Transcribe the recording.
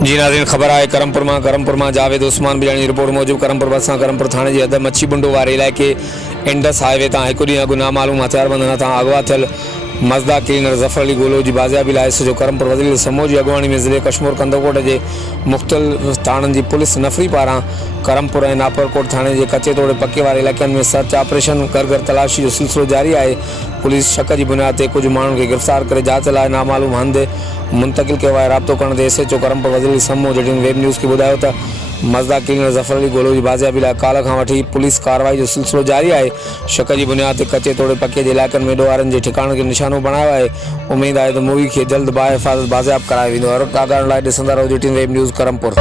जी नाज़रीन, ख़बर है क़रमपुर में जावेद उस्मान बिजाणी रिपोर्ट मूजिब क़रमपुर बसां क़रमपुर थाने जी हद मच्छी बुंडो वारे इलाइक़े इंडस हाईवे तां हिकु ॾींहुं अॻु नामालूम हथियारबंद तां अगवा थियल मज़दा क़लीनर ज़फ़र अली गोलो जी बज़ियाबी लाइ जो क़रमपुर वज़ीर समूह की अगवानी में ज़िले कश्मीर कंदोकोट के मुख़्तलिफ़ थाननि की पुलिस नफ़री पारां क़रमपुर और नापरकोट थाने के कच्चे तोड़े पक्के वाले इलाक़नि में सर्च ऑपरेशन कर तलाशी जो सिलसिलो जारी है। पुलिस शक की बुनियाद पर कुछ मानू के गिरफ्तार कर जांच लाइ नामालूम हंध मुंतकिल किया है। राब्तो करण ते एसएचओ क़रमपुर वज़ीर समूह जटिन वेब न्यूज़ की बुधायो त मज़दा क़लीनर ज़फ़र अली गोलो की बज़ियाबी लाइ काल खां वठी पुलिस कारवाई जो सिलसिलो जारी है। शक की बुनियाद पर कच्चे तोड़े पक्के के इलाक़नि में ॾोहारनि के ठिकाणों के निशानो बनाया है। उम्मीद है तो मूवी के जल्द बाहिफ़ाज़त बाज़ियाब करायो वेंदो। हर कागड़ लाइ ॾिसंदा रहो जटिन वेब न्यूज़ क़रमपुर।